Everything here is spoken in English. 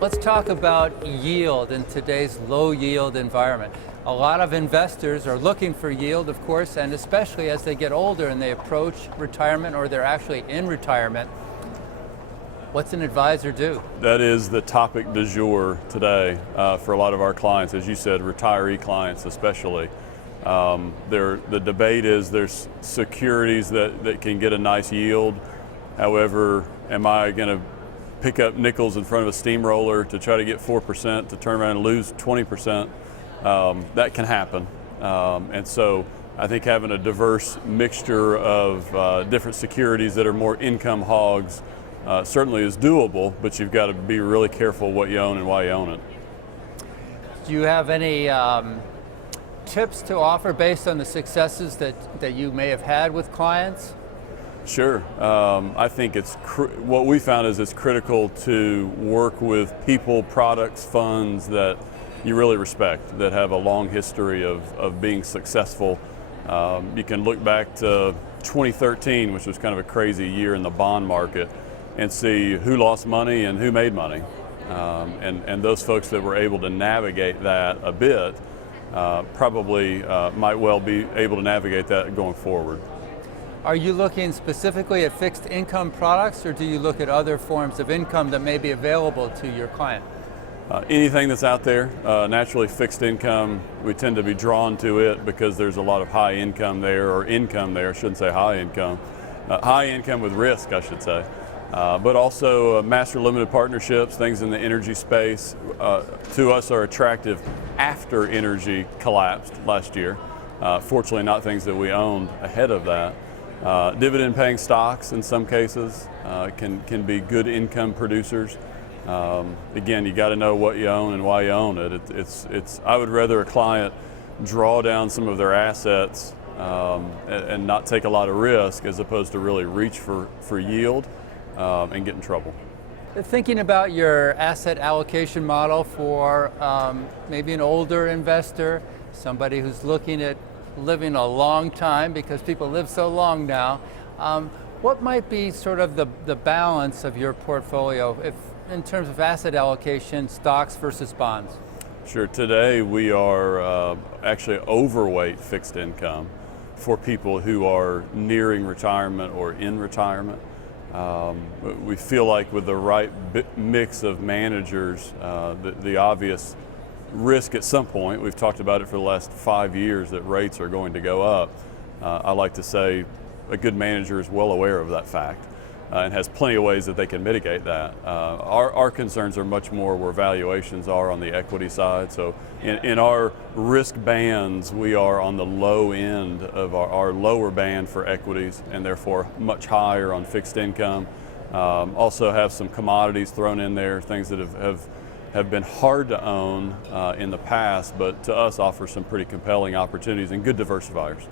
Let's talk about yield in today's low yield environment. A lot of investors are looking for yield, of course, and especially as they get older and they approach retirement or they're actually in retirement. What's an advisor do? That is the topic du jour today for a lot of our clients, as you said, retiree clients especially. The debate is there's securities that can get a nice yield. However, am I going to pick up nickels in front of a steamroller to try to get 4% to turn around and lose 20%? That can happen. And so I think having a diverse mixture of different securities that are more income hogs certainly is doable, but you've got to be really careful what you own and why you own it. Do you have any tips to offer based on the successes that you may have had with clients? Sure. I think what we found is it's critical to work with people, products, funds that you really respect, that have a long history of being successful. You can look back to 2013, which was kind of a crazy year in the bond market, and see who lost money and who made money. And those folks that were able to navigate that a bit probably might well be able to navigate that going forward. Are you looking specifically at fixed income products, or do you look at other forms of income that may be available to your client? Anything that's out there. Naturally, fixed income, we tend to be drawn to it because there's a lot of high income there, or income there, I shouldn't say high income. High income with risk, I should say. But also master limited partnerships, things in the energy space, to us are attractive after energy collapsed last year. Fortunately, not things that we owned ahead of that. Dividend paying stocks in some cases can be good income producers. Again, you got to know what you own and why you own it. I would rather a client draw down some of their assets and not take a lot of risk, as opposed to really reach for yield and get in trouble. Thinking about your asset allocation model for maybe an older investor, somebody who's looking at living a long time, because people live so long now, what might be sort of the balance of your portfolio in terms of asset allocation, stocks versus bonds? Sure. Today we are actually overweight fixed income for people who are nearing retirement or in retirement. We feel like with the right mix of managers, the obvious risk at some point, we've talked about it for the last 5 years, that rates are going to go up. I like to say a good manager is well aware of that fact and has plenty of ways that they can mitigate that. Our concerns are much more where valuations are on the equity side. So in our risk bands, we are on the low end of our lower band for equities, and therefore much higher on fixed income. Also have some commodities thrown in there, things that have been hard to own in the past, but to us offer some pretty compelling opportunities and good diversifiers.